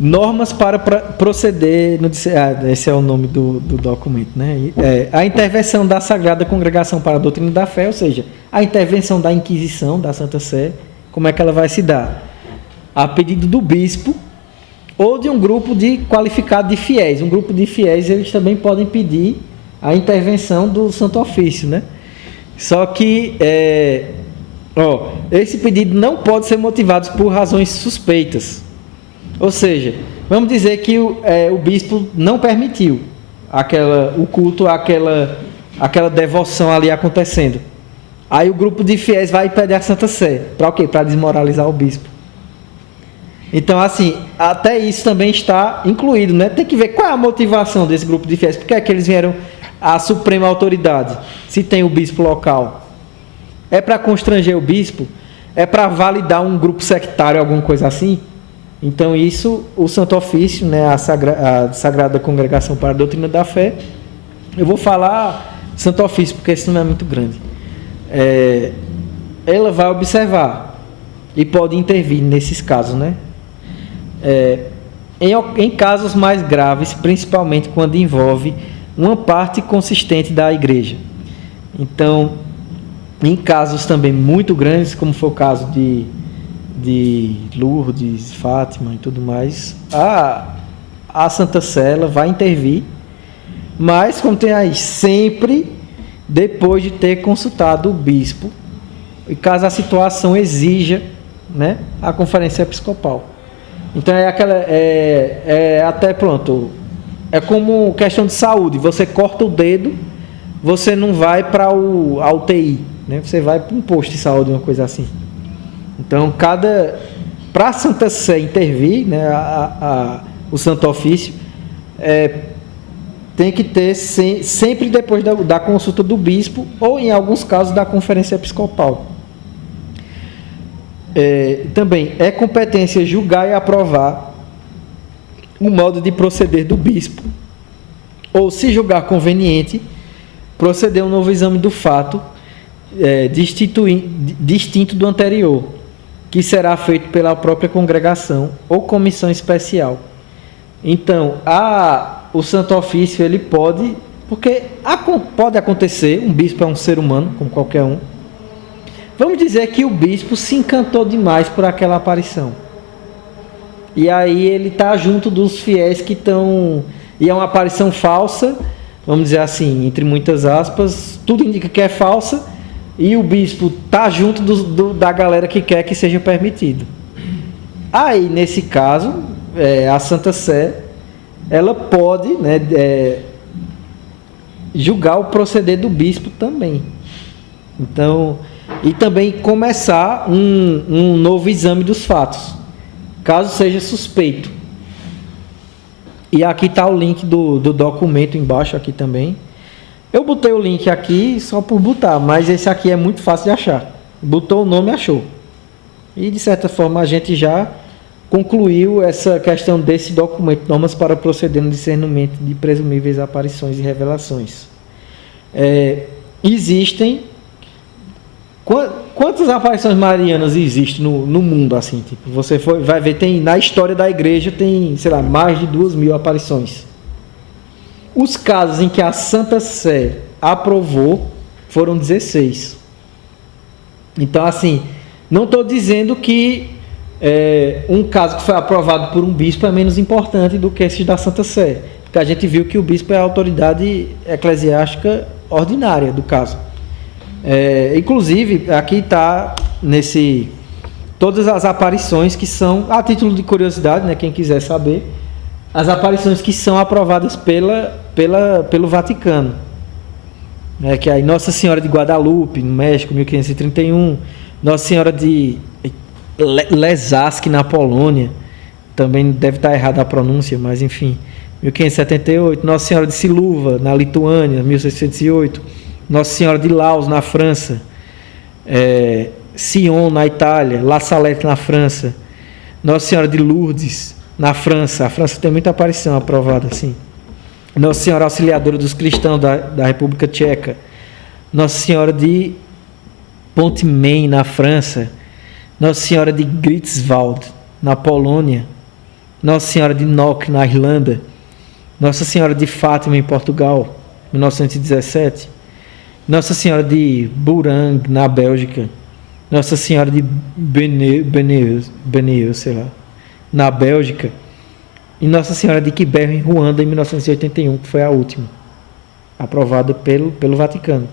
Normas para proceder, esse é o nome do documento, né? A intervenção da Sagrada Congregação para a Doutrina da Fé, ou seja, a intervenção da Inquisição, da Santa Sé, como é que ela vai se dar? A pedido do bispo ou de um grupo qualificado de fiéis. Um grupo de fiéis, eles também podem pedir a intervenção do Santo Ofício, né? Só que esse pedido não pode ser motivado por razões suspeitas. Ou seja, vamos dizer que o bispo não permitiu o culto, aquela devoção ali acontecendo. Aí o grupo de fiéis vai pedir a Santa Sé. Para o quê? Para desmoralizar o bispo. Então, assim, até isso também está incluído, né? Tem que ver qual é a motivação desse grupo de fiéis. Por que é que eles vieram à suprema autoridade, se tem o bispo local? É para constranger o bispo? É para validar um grupo sectário, alguma coisa assim? Então, isso, o Santo Ofício, né, a Sagrada Congregação para a Doutrina da Fé, eu vou falar Santo Ofício, porque esse nome é muito grande. Ela vai observar e pode intervir nesses casos, né? Em casos mais graves, principalmente quando envolve uma parte consistente da igreja. Então, em casos também muito grandes, como foi o caso de Lourdes, Fátima e tudo mais, a Santa Sé vai intervir, mas, como tem aí, sempre depois de ter consultado o bispo, e caso a situação exija, né, a conferência episcopal. Então até pronto, é como questão de saúde, você corta o dedo, você não vai para a UTI, né? Você vai para um posto de saúde, uma coisa assim. Então, para a Santa Sé intervir, né, o Santo Ofício, tem que ter sempre depois da consulta do bispo, ou em alguns casos da conferência episcopal. Também é competência julgar e aprovar o modo de proceder do bispo, ou, se julgar conveniente, proceder um novo exame do fato, distinto do anterior, que será feito pela própria congregação ou comissão especial. Então, o Santo Ofício, ele pode, porque pode acontecer, um bispo é um ser humano, como qualquer um. Vamos dizer que o bispo se encantou demais por aquela aparição. E aí ele está junto dos fiéis que estão... E é uma aparição falsa, vamos dizer assim, entre muitas aspas, tudo indica que é falsa, e o bispo está junto da galera que quer que seja permitido. Aí, nesse caso, a Santa Sé, ela pode, né, julgar o proceder do bispo também. Então, e também começar um novo exame dos fatos, caso seja suspeito. E aqui está o link do documento embaixo aqui também. Eu botei o link aqui só por botar, mas esse aqui é muito fácil de achar. Botou o nome e achou. E, de certa forma, a gente já concluiu essa questão desse documento, normas para proceder no discernimento de presumíveis aparições e revelações. Existem... Quantas aparições marianas existem no mundo, assim? Tipo, você vai ver, na história da igreja tem, sei lá, mais de 2.000 aparições. Os casos em que a Santa Sé aprovou foram 16. Então, assim, não estou dizendo que um caso que foi aprovado por um bispo é menos importante do que esse da Santa Sé, porque a gente viu que o bispo é a autoridade eclesiástica ordinária do caso. Inclusive, aqui está todas as aparições que são, a título de curiosidade, né, quem quiser saber, as aparições que são aprovadas pelo Vaticano. Que é Nossa Senhora de Guadalupe, no México, 1531, Nossa Senhora de Lesask, na Polônia, também deve estar errada a pronúncia, mas enfim, 1578, Nossa Senhora de Siluva, na Lituânia, 1608, Nossa Senhora de Laus, na França, Sion, na Itália, La Salette, na França, Nossa Senhora de Lourdes, na França. A França tem muita aparição aprovada assim. Nossa Senhora Auxiliadora dos Cristãos, da República Tcheca, Nossa Senhora de Ponte Main, na França, Nossa Senhora de Greifswald, na Polônia, Nossa Senhora de Knock, na Irlanda, Nossa Senhora de Fátima, em Portugal, 1917, Nossa Senhora de Burang, na Bélgica, Nossa Senhora de Beneu, sei lá, na Bélgica, e Nossa Senhora de Quiberro, em Ruanda, em 1981, que foi a última, aprovada pelo Vaticano.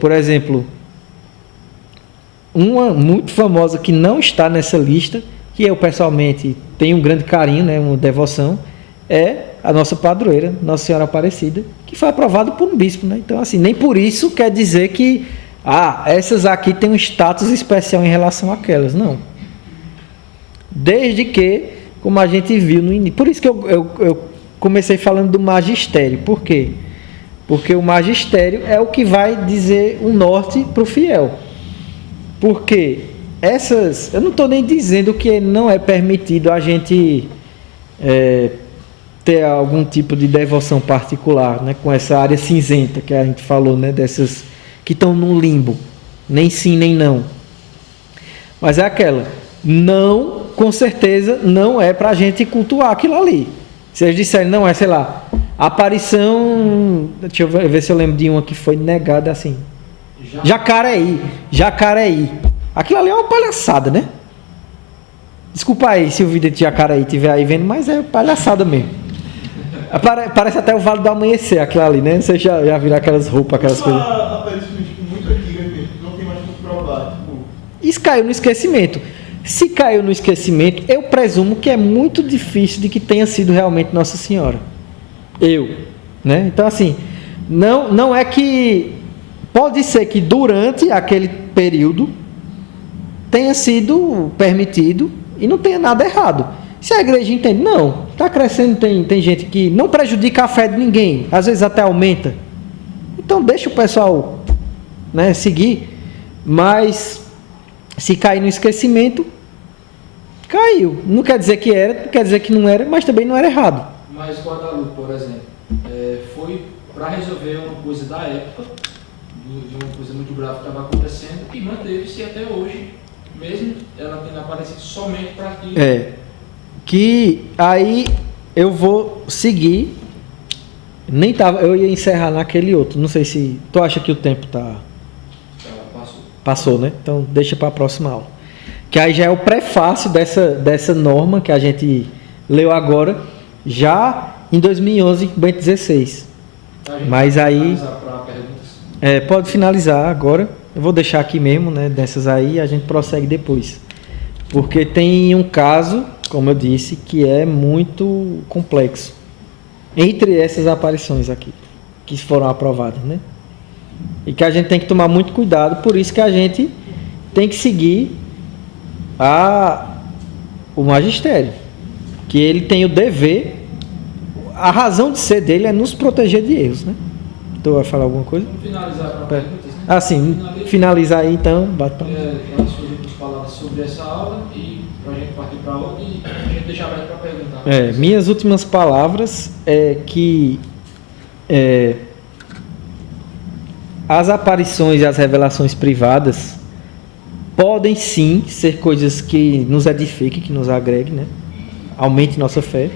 Por exemplo, uma muito famosa que não está nessa lista, que eu pessoalmente tenho um grande carinho, né, uma devoção, é a nossa padroeira, Nossa Senhora Aparecida, que foi aprovada por um bispo, né? Então, assim, nem por isso quer dizer que essas aqui têm um status especial em relação àquelas, não. Desde que, como a gente viu no início, por isso que eu comecei falando do magistério. Por quê? Porque o magistério é o que vai dizer o norte para o fiel. Porque eu não estou nem dizendo que não é permitido a gente ter algum tipo de devoção particular, né, com essa área cinzenta que a gente falou, né, dessas que estão num limbo, nem sim nem não. Mas é aquela, não, com certeza, não é para a gente cultuar aquilo ali. Se eles disserem, não é, sei lá, aparição, deixa eu ver se eu lembro de uma que foi negada assim, Jacareí. Aquilo ali é uma palhaçada, né? Desculpa aí se o vídeo de Jacareí estiver aí vendo, mas é palhaçada mesmo. Parece até o Vale do Amanhecer, aquilo ali, né? Vocês já viram aquelas roupas, aquelas coisas. Aparições muito antigas mesmo, não tem mais como provar. Isso caiu no esquecimento. Se caiu no esquecimento, eu presumo que é muito difícil de que tenha sido realmente Nossa Senhora. Né? Então, assim, não é que... Pode ser que durante aquele período tenha sido permitido e não tenha nada errado. Se a igreja entende, não, está crescendo, tem gente que não prejudica a fé de ninguém, às vezes até aumenta. Então deixa o pessoal, né, seguir, mas se cair no esquecimento, caiu. Não quer dizer que era, não quer dizer que não era, mas também não era errado. Mas Guadalupe, por exemplo, foi para resolver uma coisa da época, de uma coisa muito grave que estava acontecendo, e manteve-se até hoje, mesmo ela tendo aparecido somente para aquilo. Que aí eu vou seguir. Eu ia encerrar naquele outro. Não sei se tu acha que o tempo passou, né? Então deixa para a próxima aula. Que aí já é o prefácio dessa norma que a gente leu agora, já em 2011, Bento XVI. Mas aí pode finalizar agora. Eu vou deixar aqui mesmo, né? Dessas aí e a gente prossegue depois. Porque tem um caso, como eu disse, que é muito complexo. Entre essas aparições aqui, que foram aprovadas, né? E que a gente tem que tomar muito cuidado, por isso que a gente tem que seguir o magistério. Que ele tem o dever, a razão de ser dele é nos proteger de erros, né? Tu vai falar alguma coisa? Vamos finalizar para perguntas, né? Sim, finalizar aí então, bate para nós surgimos palavras sobre essa aula e para a gente partir para outra e a gente deixar aberto para perguntar. Minhas últimas palavras é que as aparições e as revelações privadas podem sim ser coisas que nos edifiquem, que nos agreguem, né? Aumente nossa fé.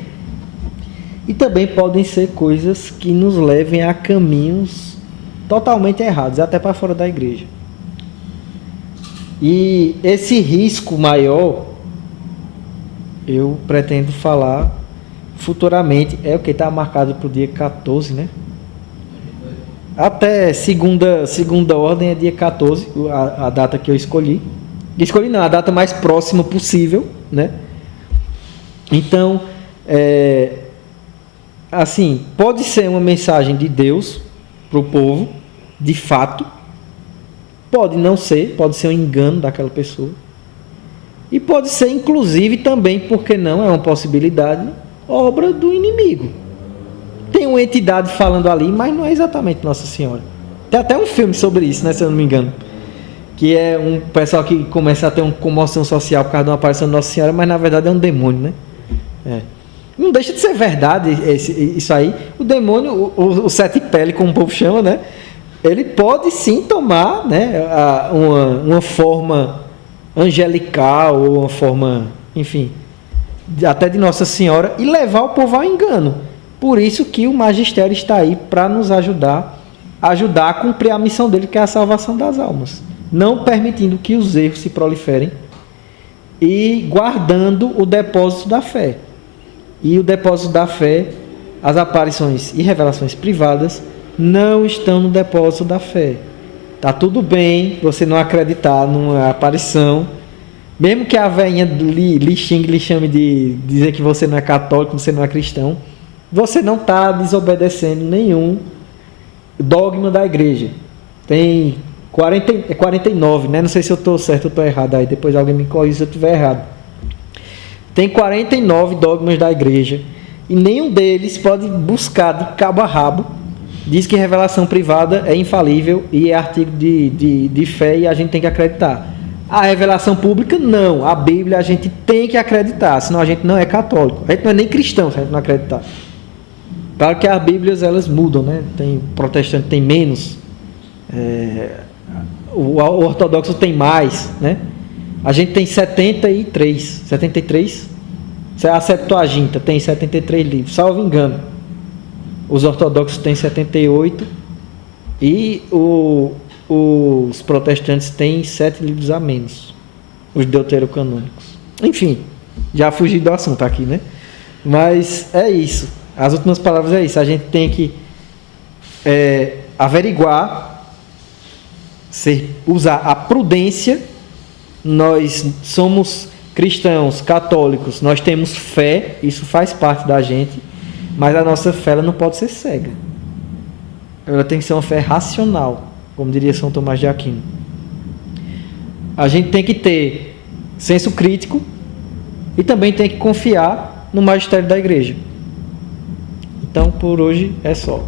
E também podem ser coisas que nos levem a caminhos totalmente errados, até para fora da igreja. E esse risco maior, eu pretendo falar futuramente, é o que está marcado para o dia 14, né? Até segunda ordem é dia 14, a data que eu escolhi. Escolhi não, a data mais próxima possível, né? Então, assim, pode ser uma mensagem de Deus para o povo, de fato. Pode não ser, pode ser um engano daquela pessoa. E pode ser, inclusive, também, porque não é uma possibilidade, obra do inimigo. Tem uma entidade falando ali, mas não é exatamente Nossa Senhora. Tem até um filme sobre isso, né, se eu não me engano. Que é um pessoal que começa a ter uma comoção social por causa de uma aparição de Nossa Senhora, mas na verdade é um demônio, né? Não deixa de ser verdade isso aí. O demônio, o sete pele, como o povo chama, né? ele pode sim tomar, né, uma forma angelical ou uma forma, enfim, até de Nossa Senhora e levar o povo ao engano. Por isso que o magistério está aí para nos ajudar a cumprir a missão dele, que é a salvação das almas, não permitindo que os erros se proliferem e guardando o depósito da fé. E o depósito da fé, as aparições e revelações privadas não estão no depósito da fé. Tá tudo bem você não acreditar numa aparição, mesmo que a velhinha lhe xingue, lhe chame de dizer que você não é católico, você não é cristão, você não está desobedecendo nenhum dogma da igreja. Tem 49, né? Não sei se eu estou certo ou estou errado, aí depois alguém me corrige se eu estiver errado. Tem 49 dogmas da igreja e nenhum deles pode buscar de cabo a rabo. Diz que revelação privada é infalível e é artigo de fé e a gente tem que acreditar. A revelação pública, não. A Bíblia a gente tem que acreditar, senão a gente não é católico. A gente não é nem cristão se a gente não acreditar. Claro que as Bíblias elas mudam, né? Tem protestante tem menos, o ortodoxo tem mais, né? A gente tem 73, a Septuaginta tem 73 livros, salvo engano. Os ortodoxos têm 78 e os protestantes têm 7 livros a menos, os deuterocanônicos. Enfim, já fugi do assunto aqui, né? Mas é isso. As últimas palavras é isso. A gente tem que averiguar, usar a prudência. Nós somos cristãos, católicos, nós temos fé, isso faz parte da gente, mas a nossa fé ela não pode ser cega. Ela tem que ser uma fé racional, como diria São Tomás de Aquino. A gente tem que ter senso crítico e também tem que confiar no magistério da igreja. Então, por hoje é só.